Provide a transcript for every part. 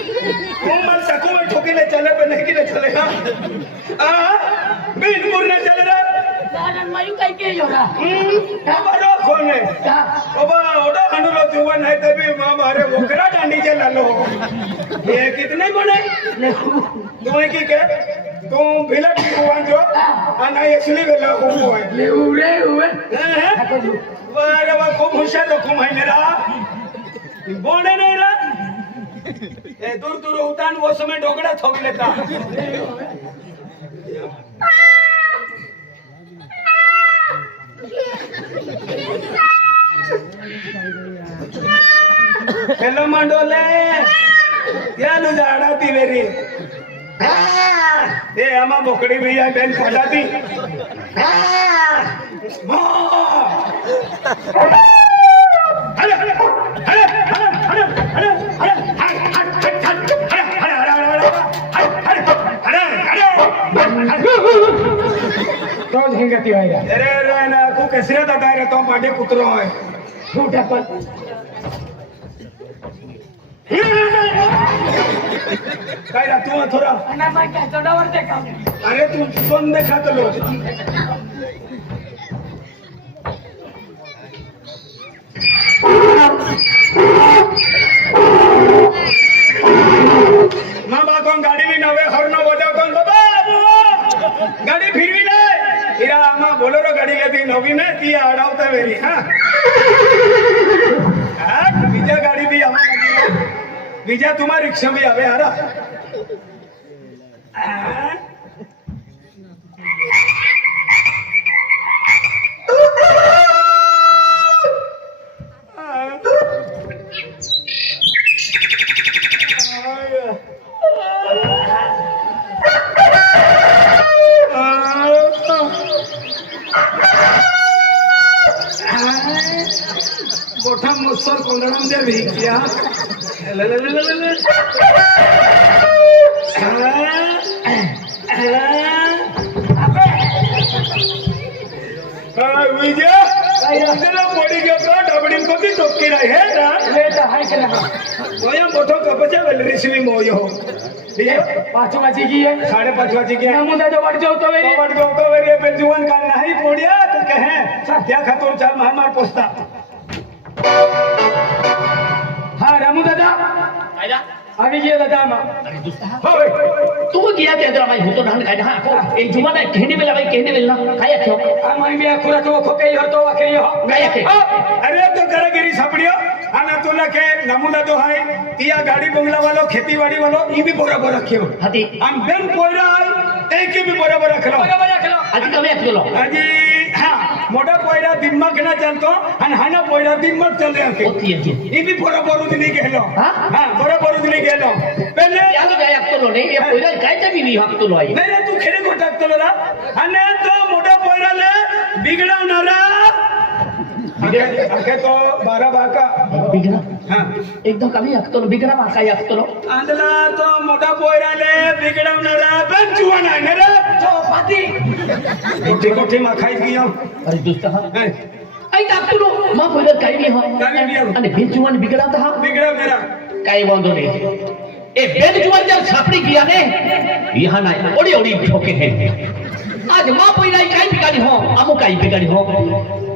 सकू में ठोकीले चले पे नहीं गिने चले हाँ? हाँ बीनपुर ने चले रे। दानन मायू काय के योरा हमारो खोने ओबा ओडा हनुलो जुवा नहीं तभी माँ मारे ओकरा डांडी जे लालो ये कितने बने? तुम्हें की के? तू भिलट की हुआ जो? आना एक्चुअली वेला हुआ है ले उरे उरे हैं? वारे वा खूप हुशार लोक माहिने रा बोणे नाही रा। ए दूर दूर उतान वो समय डोगड़ा थोक लेता। हेलो मंडोले क्या नुजाड़ा ती એ આમાં બોકડી ભૈયા બેન ફટાતી અરે રે ના કુ કસરે તો તો પાડે કૂતરો હોય अरे अरे अरे रोज हिंगती वाया अरे अरे ना को कसरे दादा रे तो पाटे कुतरो है झूठा पर काय रा तू थोड़ा अना माय काय चढावर ते काम अरे तू सोन देखा तो लो માં બા કોણ ગાડી લઈને હવે હરનો બજાવ કોણ બાબા બાબા ગાડી ફીરવી લે હીરા આમાં બોલેરો ગાડી લેતી નવી ને તી અડાવતા વેરી હા હા বিজা তোমার রিকশা মে আবে আরা Gotham Mustafa, પાછું વાંચી ગયા સાડે પાંચ વાંચી ગયા નમુદા જો વડજો તો વેરી વડજો તો વેરી પે જુવાન કા નહીં પોડ્યા તો કહે સાત્યા ખાતોર ચાલ માર માર પોસ્તા રામુ દાદા? આવી ગયા દાદા તું ગયા ત્યાં જરા ભાઈ? હું તો ધાન ખાઈ હા એ જુમા ના કહેને પેલા ભાઈ કહેને પેલા ખાયા છો આ મારી બે ખુરા તો ખોકે હતો વખે ગયા કે અરે તો કારાગીરી સાંભળ્યો? અને તો લખે નમુના તો હાય તિયા ગાડી બંગલા વાળો ખેતીવાડી વાળો ઈ બી બરાબર રાખ્યો હતી આમ બેન પોયરા હાય એ કે બી બરાબર રાખલો બરાબર રાખલો આજે તમે એકલો મોટા પોયરા દિમાગ ના ચાલતો અને હાના પોયરા દિમાગ ચાલે આખે એ બી પોરા પોરો દિલી ગેલો હા પોરા પોરો દિલી ગેલો પેલે ચાલો જાય આપતો નો નહીં એ પોયરા કાઈ તમી ની આપતો નો નહીં તું ખેરે કોટાકતો રા અને તો મોટા પોયરા લે બિગડાવનારા गेलो पहिले यालो काय आखलो नाही या पहिला काय तरी मी हाकतो आहे नाही रे तू खेडे को टाकतो ना आणि तो मोठा पोयराले बिघडवणारा अखे तो बारा बाका बिगरा हा एकदम कमी आखतो बिगरा मा काय आखतो आंधला तो मोठा पोयराले बिघडवणारा बेन जुवान आहे ना रे तो पाती कोठी कोठी मा खाई गयो अरे दोस्त हा हे, आई आखतो मा पहिला काय नाही हा काय नाही हा. आणि बेजुवान बिगडा हा बिघडवणारा काही वांधो नहीं ए बेद जुआर जब छापड़ी किया ने આજ માં પૈડા કાઈ બિગાડી હો અમુ કાઈ બિગાડી હો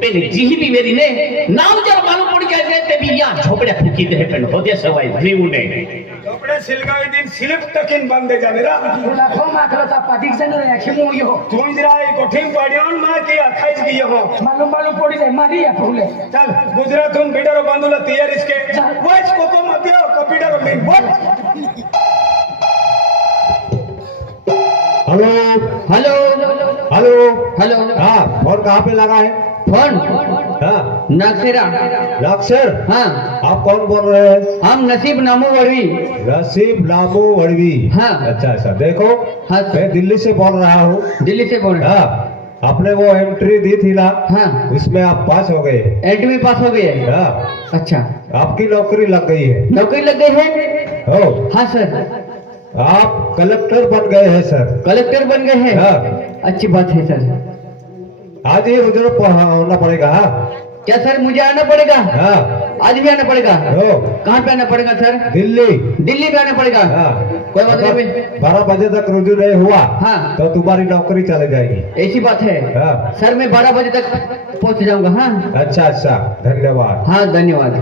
પેલે જીહલી વેરી ને નાવ જર માલુમ પડી જાય છે તે બી યા ઝોપડે ફૂકી દે પેલે હોદે સવાય જીવું ને ઝોપડે સિલગાવી દિન સિલિપ તકિન બાંધે જાને રા લાખો માખલો તા પાદિક જન રે આખી મુ યો તું જરા એ કોઠી પાડ્યો માં કે આખાઈ જ ગયો હો માલુમ માલુમ પડી જાય મારી આ ફૂલે ચાલ ગુજરાત ઉન બીડરો બાંધુલા તૈયાર ઇસકે વાજ કોકો મત્યો કપીડરો મેં બોલ હલો हेलो। हाँ फ़ोन कहाँ पे लगा है? फ़ोन। हाँ। अक्षर हाँ। आप कौन बोल रहे हैं? हम नसीब नामो वरवी नसीब नामू वड़वी। हाँ। अच्छा अच्छा देखो हाँ। मैं दिल्ली से बोल रहा हूँ। दिल्ली से बोल हाँ। आपने वो एंट्री दी थी ना? हाँ। उसमें आप पास हो गए। एंट्री पास हो गए। हाँ। अच्छा। आपकी नौकरी लग गई है। नौकरी लग गई है? हो। हाँ सर। आप कलेक्टर बन गए हैं सर। कलेक्टर बन गए हैं? हाँ। अच्छी बात है सर। आज ही उधर होना पड़ेगा हाँ। क्या सर मुझे आना पड़ेगा? हाँ। आज भी आना पड़ेगा? कहाँ पे आना पड़ेगा सर? दिल्ली। दिल्ली पे आना पड़ेगा? हाँ। कोई बात नहीं बारह बजे तक रुजू नहीं हुआ हाँ। तो तुम्हारी नौकरी चले जाएगी। ऐसी बात है। हाँ। सर मैं बारह बजे तक पहुँच जाऊँगा हाँ। अच्छा अच्छा। धन्यवाद। हाँ धन्यवाद।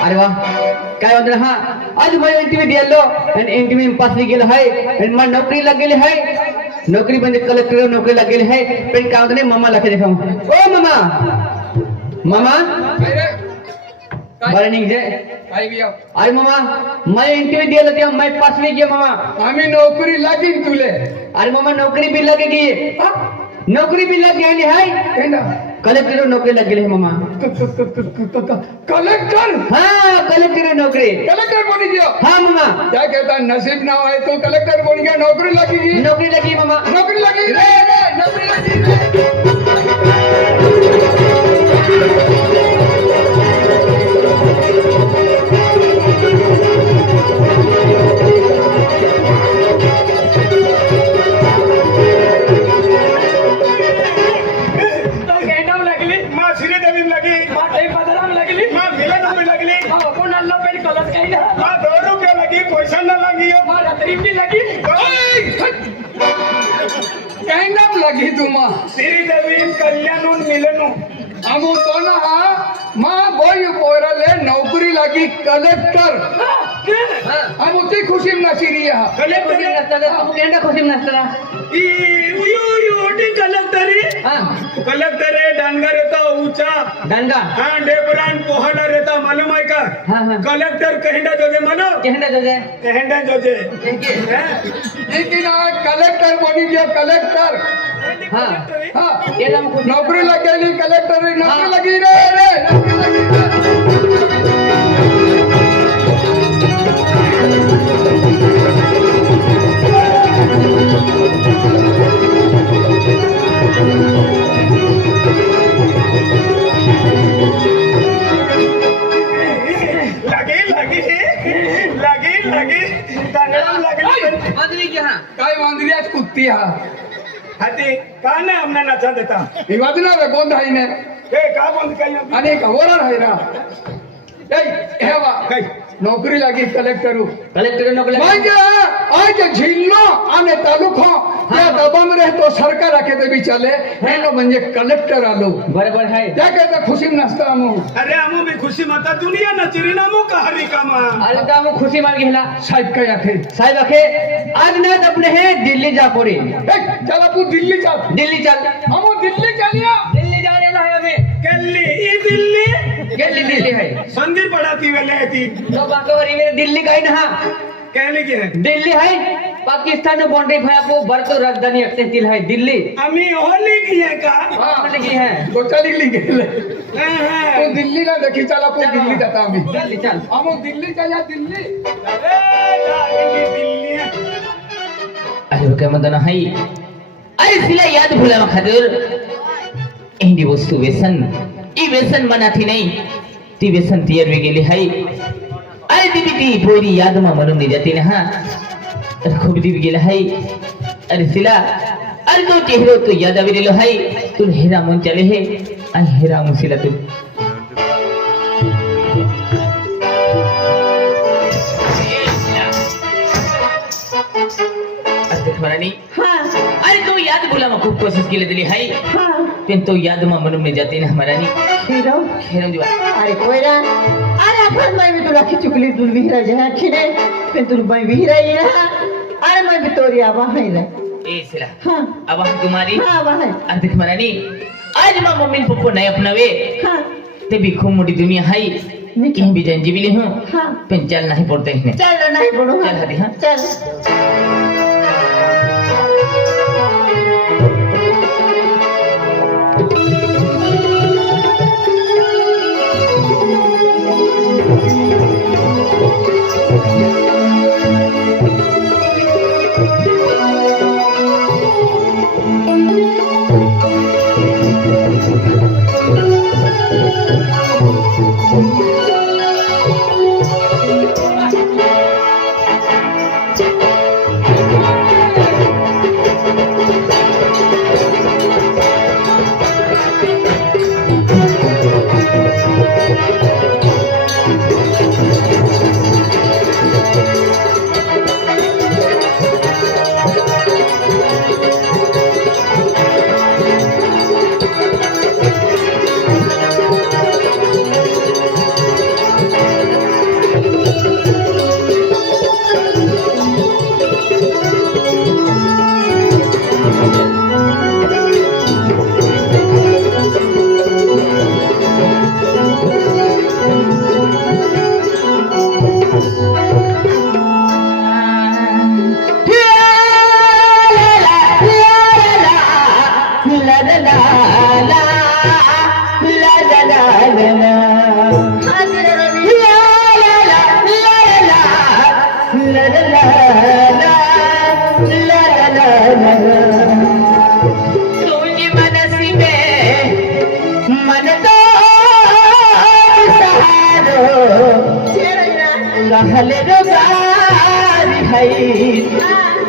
अरे वाह। काय हा आज मला इंटरव्ह्यू द्यायलो आणि इंटरव्ह्यू पास गेलो आहे आणि मला नोकरी लागलेली आहे नोकरी म्हणजे कलेक्टर नोकरी लागलेली पण काय मामा लक्ष देखाव ओ मामा! मामा? बरं निघजे अरे मामा मला इंटरव्ह्यू दिला तेव्हा मैं पास नाही गेलो मामा. आम्ही नोकरी लागीन तुले. अरे मामा नौकरी भी लग गई नौकरी भी लग गई है कलेक्टर नौकरी लग गई मामा कलेक्टर? हाँ कलेक्टर नौकरी। कलेक्टर बन गया। हाँ मामा क्या कहता है नसीब ना है तो कलेक्टर बन गया नौकरी लगी नौकरी लगी मामा नौकरी लगी रे మా శ్రీదేవి లగి మా టై పదరాం లగిలి మా విలనవి లగిలి మా అపోనల్ల పై కలస్ కైనా మా దోరు కే లగి కోసన్న లగి మా రత్రిం కి లగి કેંગમ લગી તુમા શ્રીદેવી કલ્યાણું મિલનું तो ना माँ बोई पोरले नौकरी लगी कलेक्टर। हम उती खुशी खुशी केंडा खुशी नसताना कलेक्टर हा। कलेक्टर डांगर येतो ऊँचा। डांगा? हाँ डेबरान पोहला रहता मालूम है का? हाँ हाँ। कलेक्टर कहिंडा जोजे मानो? केंडा जोजे? कहिंडा जोजे। लेकिन कलेक्टर बनी गया कलेक्टर। हाँ हाँ। नौकरी लग गई कलेक्टर नौकरी हाँ। लगी रे रे नौकरी लगी रे। लगी लगी लगी लगी। दंगड़म लगी माधुरी की हाँ काय? मांजरी आज कुत्ती हा? हाती का नाही आमना नाचा देता ही वाजणार रे कोण राही ने ए का बंद काही आणि का वरण आहे ना ए हे वा काय नोकरी लागी कलेक्टर कलेक्टर नौकरी लगी हाथे काने हमने ना चंद था इवादिना वे बंद है इन्हें ए कहाँ बंद अनेक वोरा है ना ए हवा कहीं म्हणजे आज जिल्हा आणि तालुका या दबामध्ये तो सरकार राखे ते बिचाले हे। नो म्हणजे कलेक्टर आलो। बरोबर है। त्या काय खुशी नसता आमू अरे हमू भी खुशी मता दुनिया न चिरिनामो का हरी कामा अरे का मग खुशी मान घेला साहेब काय आखे साहेब आखे आज ना अपने है दिल्ली जा ए, चला तू दिल्ली जा दिल्ली चल। हमू दिल्ली चलिया। दिल्ली जा रहा है हमें। कल्ली ई दिल्ली। दिल्ली दिल्ली है संदीप पढ़ाती वेले थी तो. बाकावरी में दिल्ली का ही ना? कहने की है दिल्ली है पाकिस्तान में बाउंड्री भाई आपको भारत राजधानी अक्षय है दिल्ली. अमी होली की है का? हाँ लिखी है तो चली गेले. हाँ, तू हाँ। दिल्लीला देखी चला तू दिल्ली जाता आम्ही. दिल्ली चल. हमू दिल्ली चला दिल्ली. अरे जाएँगे दिल्ली अरे काय म्हणतो ना हाई अरे तिला याद भुलावा खातर एंडी वस्तू व्यसन એ વ્યસન માનાથી નહીં તે વ્યસન તૈયાર ગયેલી હાઈ અરે દીદી પોયરી યાદમાં મનમની જતી ને હા અરે ખૂબ દીવી ગયેલા હાઈ અરે શિલા અરે તો ચહેરો તો યાદ આવી રહેલો હાઈ તું હેરા મન ચાલે હે આ હેરા મન શિલા તું अरे तू याद बोला मैं खूब कोशिश के लिए दिली हाई हाँ। तो यादમાં म्हणून जाते ना मरानी खेळून दिवा अरे कोयरा अरे आपण मैं भी तुला खिचुकली तुला विहिरा जहा खिने पण तुला मैं विहिरा ये रहा। अरे मैं भी तोरी आवा है रे ए सिला। हाँ। अब हम तुम्हारी? हाँ आवा है। अरे देख मरानी आज माँ मम्मी ने पप्पो नहीं अपनावे। हाँ। ते भी खूब मोटी दुनिया हाई कहीं भी हूँ। हाँ। पण चल नहीं पड़ते हैं चल नहीं बोलो चल हरी, हाँ। चल। रहल गदार है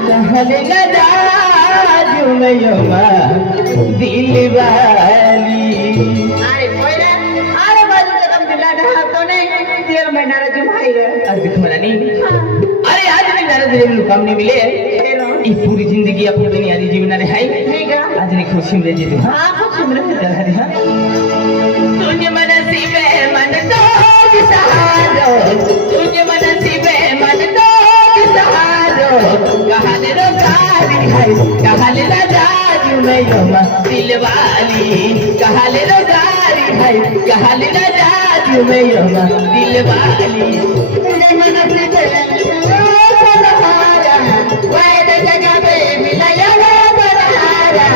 रहल गदार अरे आज आज भी में काम नहीं मिले ये पूरी ज़िंदगी अपनी दुनिया दी जीवन रे है आज ने खुशी में जी हाँ हाँ कुछ सुन रहे चल हरी हाँ तुझे मन सीबे मन तो सहारो तुझे मन सीबे मन तो सहारो कहले रो है रो गारी में यमा दिल वाली कहले रो गारी है, कहले रो गारी में यमा दिल वाली तुझे मन से सहारा वायदे जगह पे मिलाया वो बरहारा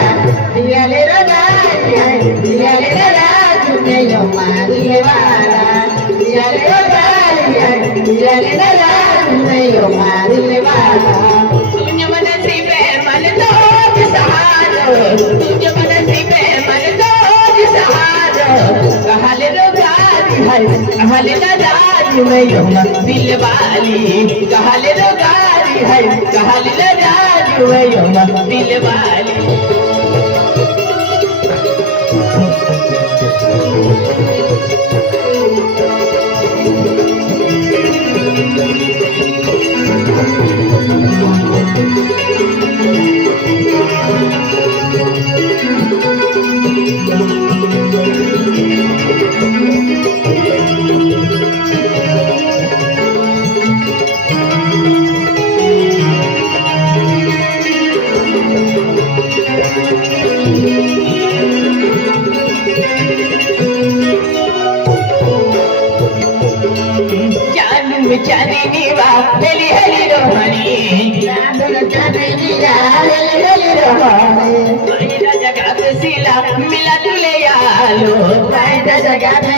दिया ले रगाई है दिया ले राजू ने यो मारी वाला दिया ले रगाई है दिया ले राजू ने यो कहले रो गारी में यमा दिल वाली कहले रो गारी है, कहले रो दिल में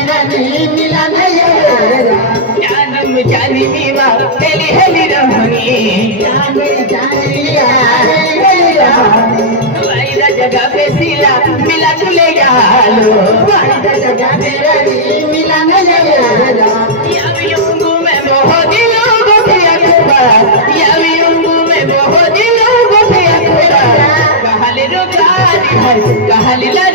नहीं मिला जानू हेली हेली रोहनी जगह पे सिला मिला तुले यालो जगह पे नहीं मिला नहीं यावी उंगू में यावी उंगू में मोह दिलो गोठिया खुबा कहले रो है कहले ला राज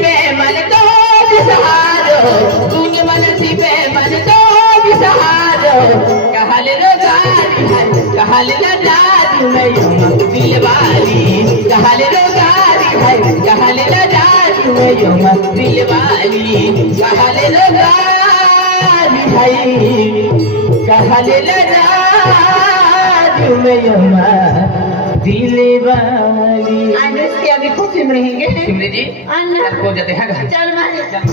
तूने मन छिपे मन तो हो भी सहारो कहल रोगारी कहल लदारी मैं दिल वाली कहल रोगारी है कहल लदारी मैं दिल वाली कहल रोगारी है कहल लदारी मैं दिल वाली। अभी खुशी में रहेंगे। सिमरी जी? को जाते हैं चल मारे चल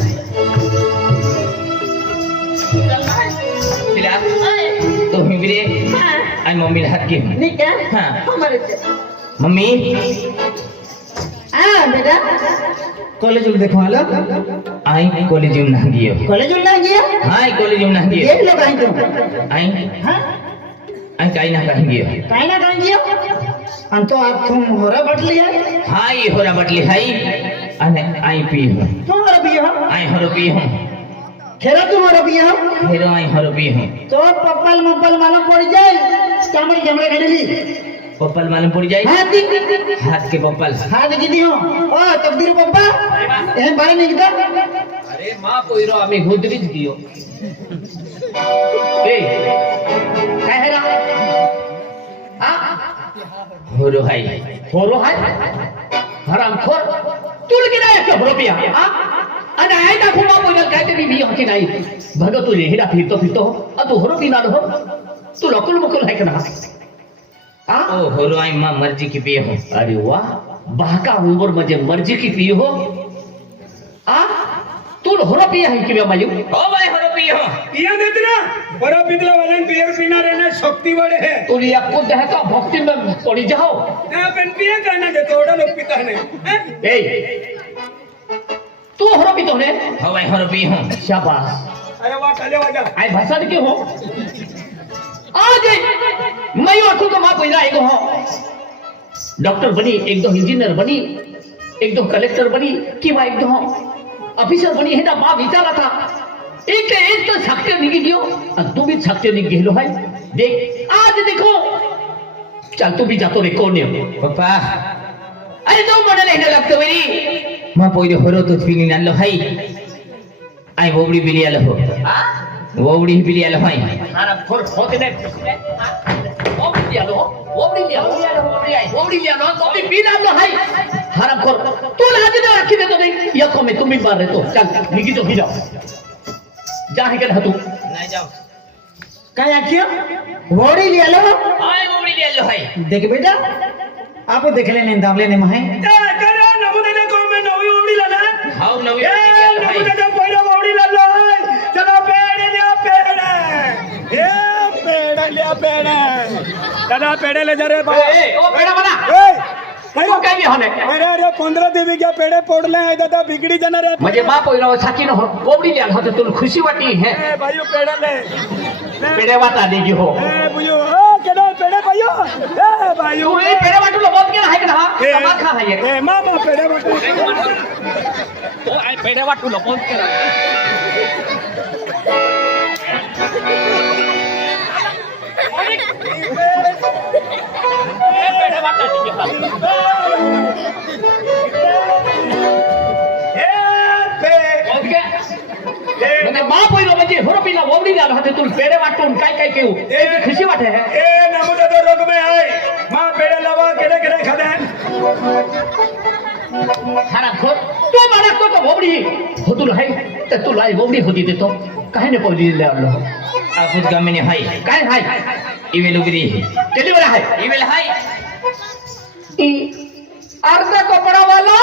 मारे तो हिमरे हाँ। आई मम्मी हाथ के। हाँ। हमारे मम्मी। हाँ बेटा। कॉलेज में देखो लो आई कॉलेज में ना गियो कॉलेज में ना गया हाँ कॉलेज में ना गियो देख लो कहीं तुम आई? हाँ। आई काई ना कहीं गियो कहीं ना कहीं गया हम तो आप तुम हो रहा बट लिया। हाँ ये होरा बटली हाई। अने आई पी हूँ। तुम हो रहा भी हो। आई हरो पी हूँ। खेरा तुम हो रहा भी हो। फिर आई हरो पी हूँ। तो पप्पल मप्पल मालूम पड़ जाए। कामड़ी कैमरे खड़े ली। पप्पल मालूम पड़ जाए। हाँ दी हाथ के पप्पल। हाँ देखी दी हो। ओ तकदीर पप्पा। एहन बारे नहीं किता। अरे माँ पोइरो आम्ही गोदरीच दियो ए। काय है रा होरो हाई होरो हाय हरामखोर तुल की नाही असं रुपया हा आणि आहे ना खूप आपण काहीतरी मी हकी नाही भग तू हेरा फिरतो फिरतो अ तू होरो पिनार हो तू लकुल मुकुल आहे का ना हा ओ होरो आई माँ मर्ज़ी की पी हूँ अरे वाह बाका उंबर म्हणजे मर्ज़ी की पी हो आ तू हरपिया है कि मायू ओ भाई पिया देते ना बड़ा पिघला वाले बियर पीना रहना शक्ति बड़े है तू ये आपको दे तो भक्ति में पड़ी जाओ पेन पिया कहना देते ओड़ा लोग पीता है हैं? ए तू हरपी तो ने हो भाई हरपिया शाबाश अरे वाह चले वाजा आई भाषा के हो आज मैं आठों का माँ पहिला एक हो डॉक्टर बनी एक दो इंजीनियर बनी एक दो कलेक्टर बनी कि वह एक दो ऑफिसर बनी है ना माँ विचारा था एक एक तो शक्ति निकी गयो और तू भी शक्ति निक गेलो है देख आज देखो चल तू भी जातो रे कौन है पप्पा अरे तो मने नहीं लगतो मेरी मां पहिले हरो तो फिनी नालो हाई आई बोबड़ी बिली आलो हो बोबड़ी बिली आलो हाई सारा फुर होते ने वो भी लिया लो वो भी लिया लो वो भी लिया लो तो भी पीना लो हाय हराम खोर तू लाज ने रखी दे तो नहीं ये को मैं तुम भी मार रहे तो चल निकी जो ही जाओ જાણ કે હતું. નહીં જાવ કઈ આખ્યો? હોડી લે લો. હાય હોડી લે લો હાય. દેખ બેટા આપો દેખ લેને દામ લેને માં હે કરે નમો દેને કો મે નવી હોડી લાલા હાઉ નવી હોડી લે નમો દેને પૈરો હોડી લાલો હાય. ચલો પેડે લે પેડે. એ પેડે લે પેડે. દાદા પેડે લે જરે બા એ ઓ પેડે બના ए तू काय भी होने? अरे अरे पंद्रह दीदी क्या पेड़े पोड़ले हैं दादा बिगड़ी जाना रे। म्हणजे मा पहिला साकी न हो कोबडी लिया हो तो तुला खुशी वाटी है। ए भाइयों पेड़ा ले। पेड़े वाता देगी हो ए बुयो ओ केडो पेड़े भाइयों ए भाइयों तू ये पेड़े वाटू लो बहुत के है ना ए, कमा खा है ये। ए मामा पेड़े बाटू तो आई મને માં પોઈલો બજે હોરો પીલા બોવડી લાલ હાથે તું પેડે વાટતો ઉન કાઈ કાઈ કેવું. એ ખુશી વાટે હે. એ નમુદે તો રોગ મે આય. માં પેડે લાવા કેડે કેડે ખાદે ખરાબ ખોર તું મને લાઈ બોવડી હોતી તો કાહે ને પોઈલી લાવલો આ ભૂત ગામે ને હાય. કાય इवे अर्धा कपडा वाला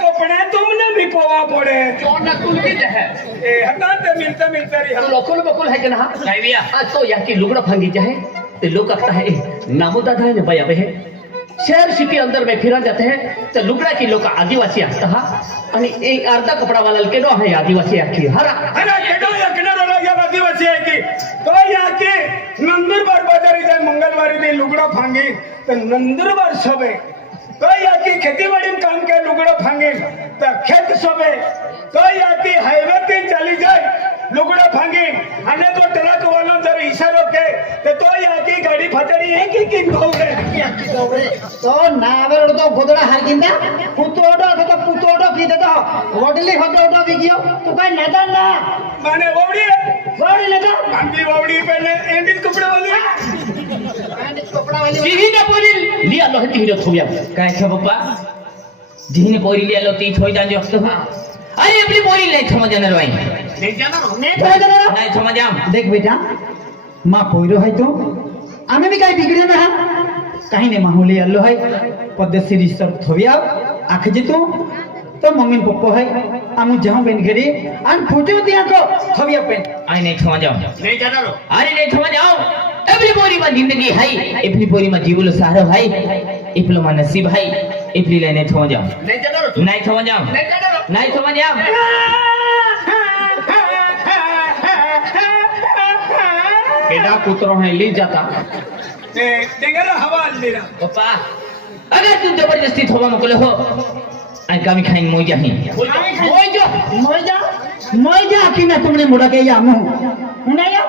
कपड़े तुमने भी पोवा पड़े है ए हटाते मिलते मिलते रही तू लोकल बकुल है कि ना तो लुगड़ा भांगी है ते लोग आता है नामोदादा है ने बया है शहर सिटी अंदर में फिरा जाते हैं तो लुगड़ा की लोक आदिवासी असता हा अर्धा कपडा वाला केडो आहे आदिवासी आखी हरा अरे केडो या किनारे रो या आदिवासी है की तो या के नंदुरबार बाजारी जाए मंगलवारी दी लुगड़ा फांगी. तो नंदुरबार सबे तो या की खेती बाड़ी में काम के लुगड़ा फांगी. तो खेत सबे तो या की हाईवे पे चली जाए लुगड़ा फांगी. अने को ट्रक वालों जर इशारो के तो तो या की गाड़ी फचड़ी है की की गौरे तो नावे तो गोदड़ा हारगिंदा पुतोडो तो पुतोडो की तो वडली होतो बिगियो तू काय नदा ना? माने ओवड़ी है वडी लेता कांदी ओवड़ी पहले एंडिस कपड़े वाली कपड़ा वाली जीवी ने बोली लिया लो हती हिरो थोबिया काय छ पप्पा जिने पोरी ले आलो ती छोई जान जो अरे अपनी पोरी ले छम जान रवाई ले जाना ने तो देना नाही छम जाम देख बेटा মা পইরো হয়তো আমি বি কাই বিগড়ে না কাহি নে মাহুলি আল্লো হয় পদ্মশ্রী ঈশ্বর থবিয়া আখে যেতু to mongin popo है amu jao ben geri आन pujo दिया को habia अपन आई नहीं thama जाओ। नहीं जाना रो। are नहीं thama जाओ। एवरी बोरी में ज़िंदगी है एवरी बोरी में जीवलो सहारो है एवलो में नसीब है एवरी लेने थो जाओ। नहीं जाओ नहीं थो जाओ। नहीं जाओ नहीं थो जाओ। केडा कुतरो है ले जाता। ते देगरा हवा मेरा पापा अगर तू ज़बरदस्ती थोबा मुकले हो আমি খাই মইজা হি। মইজা মইজা মইজা কিনা তুমি মুড়া কে আমু উনায়া